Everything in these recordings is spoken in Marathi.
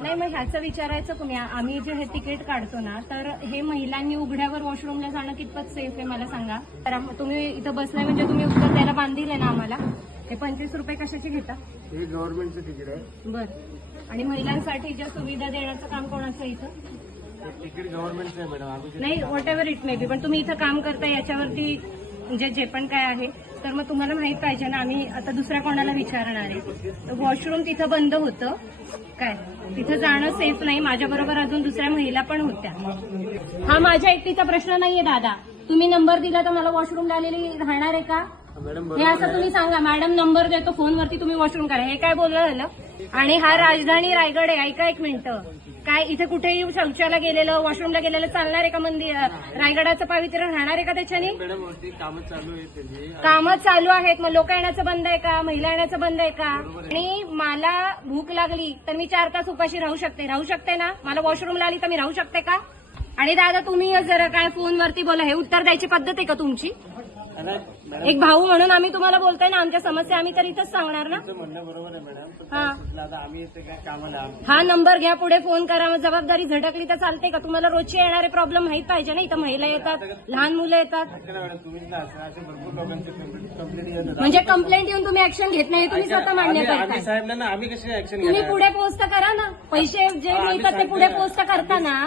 नाही मग ह्याचं विचारायचं तुम्ही, आम्ही जे हे तिकीट काढतो ना, तर हे महिलांनी उघड्यावर वॉशरूमला जाणं कितपत सेफ आहे मला सांगा. तर तुम्ही इथं बसलाय म्हणजे तुम्ही उत्तर द्यायला बांधील आहे ना आम्हाला. हे 25 रुपये कशाचे घेता? हे गव्हर्नमेंटचं तिकीट आहे. बरं, आणि महिलांसाठी ज्या सुविधा देण्याचं काम कोणाचं इथं? तिकीट गव्हर्नमेंटचं आहे मॅडम. आम्ही नाही, what ever it may be, पण तुम्ही इथं काम करता याच्यावरती म्हणजे जे पण काय आहे, तर मग तुम्हाला माहित पाहिजे ना. आम्ही आता दुसऱ्या कोणाला विचारणार आहे? वॉशरूम तिथं बंद होतं काय, तिथं जाणं सेफ नाही. माझ्याबरोबर अजून दुसऱ्या महिला पण होत्या. हा माझ्या एकटीचा प्रश्न नाहीये दादा. तुम्ही नंबर दिला तर मला वॉशरूमला आलेली राहणार आहे का? मॅडम हे असं तुम्ही सांगा, मॅडम नंबर देतो फोनवरती, तुम्ही वॉशरूम करा. हे काय बोलणं झालं? आणि हा राजधानी रायगड आहे. ऐका एक मिनिटं, काय इथे कुठेही शौचाला गेलेलं, वॉशरूमला गेलेलं चालणार आहे का? मंदिर रायगडाचं पावित्र्य राहणार आहे का त्याच्याने? मॅडम वरती कामं चालू आहेत त्याची. कामं चालू आहेत, मग लोक येण्याचं बंद आहे का? महिला येण्याचं बंद आहे का? आणि मला भूक लागली तर मी 4 तास उपाशी राहू शकते ना? मला वॉशरूमला आली तर मी राहू शकते का? आणि दादा तुम्ही जरा काय फोनवरती बोला, हे उत्तर द्यायची पद्धत आहे का तुमची? एक भाऊ म्हणून आम्ही तुम्हाला बोलतोय ना, आमच्या समस्या आम्ही तर इथंच सांगणार ना. म्हणणं बरोबर आहे मॅडम. हा, आता आम्ही इथे काय कामाला. हा नंबर घ्या, पुढे फोन करा. मग जबाबदारी झटकली तर चालते का? तुम्हाला रोजचे येणारे प्रॉब्लेम माहित पाहिजे ना. इथं महिला येतात, लहान मुलं येतात. मॅडम तुम्हीच ना असे भरपूर लोकांचे कंप्लेंट येतात. म्हणजे कंप्लेंट येऊन तुम्ही ऍक्शन घेत नाही, तुम्ही स्वतः मान्य करताय. आम्ही साहेबला ना आम्ही कशी ऍक्शन तुम्ही पुढे पोस्ट करा ना. पैसे जे मिळतात ते पुढे पोस्ट करता ना.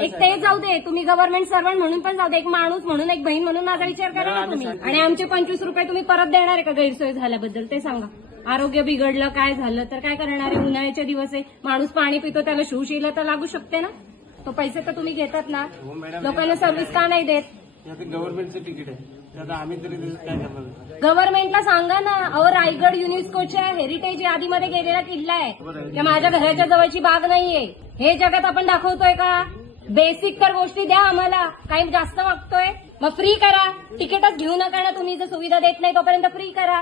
एक ते जाऊ दे, तुम्ही गव्हर्नमेंट सर्वंट म्हणून पण जाऊ दे, एक माणूस म्हणून, एक बहीण म्हणून माझा विचार करा ना तुम्ही. आणि आमचे 25 रुपये तुम्ही परत देणार आहे का गैरसोय झाल्याबद्दल? ते सांगा. आरोग्य बिघडलं, काय झालं तर काय करणार आहे? उन्हाळ्याचे दिवस आहे, माणूस पाणी पितो, त्याला शिवशीला तर लागू शकते ना. तो पैसे तर तुम्ही घेतात ना. लोकांना सर्व्हिस का नाही देत? गव्हर्नमेंटचं तिकीट आहे. आता आम्ही तरी काय करणार? गव्हर्नमेंटला सांगा ना. अहो रायगड युनेस्कोच्या हेरिटेज यादीमध्ये गेलेला किल्ला आहे. त्या माझ्या घराच्या जवळची बाग नाहीये. हे जगात आपण दाखवतोय का? बेसिक तर गोष्टी द्या आम्हाला. काही जास्त मागतोय मग फ्री करा. तिकीटच घेऊ नका ना तुम्ही. जर सुविधा देत नाही तोपर्यंत फ्री करा.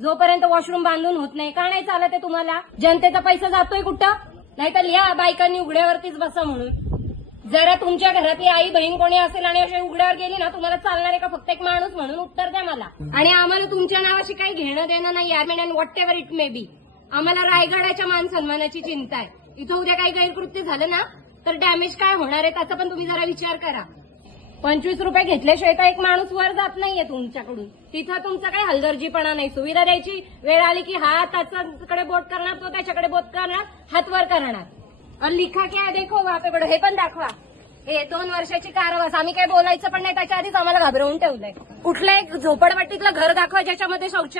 जोपर्यंत वॉशरूम बांधून होत नाही. का नाही चालत आहे तुम्हाला? जनतेचा पैसा जातोय कुठं? नाही तर लिहा बायकांनी उघड्यावरतीच बसा म्हणून. जरा तुमच्या घरातली आई बहीण कोणी असेल आणि अशा उघड्यावर गेली ना, तुम्हाला चालणार आहे का? फक्त एक माणूस म्हणून उत्तर द्या मला. आणि आम्हाला तुमच्या नावाशी काही घेणं देणं नाही. I mean what ever it may be. आम्हाला रायगडाच्या मान सन्मानाची चिंता आहे. इथं उद्या काही गैरकृत्य झालं ना तर डॅमेज काय होणार आहे त्याचा पण तुम्ही जरा विचार करा. 25 रुपये घेतल्याशिवाय तर एक माणूस वर जात नाहीये तुमच्याकडून. तिथं तुमचा काही हलगर्जीपणा नाही. सुविधा द्यायची वेळ आली की हा त्याच्याकडे बोट करणार, तो त्याच्याकडे बोट करणार, हात वर करणार. और लिखा क्या देखो वापेकडे, हे पण दाखवा. हे 2 वर्षाची कारावास. आम्ही काही बोलायचं पण नाही, त्याच्या आधीच आम्हाला घाबरवून ठेवलंय. कुठलं एक झोपडपट्टीतलं घर दाखवा ज्याच्यामध्ये शौचालय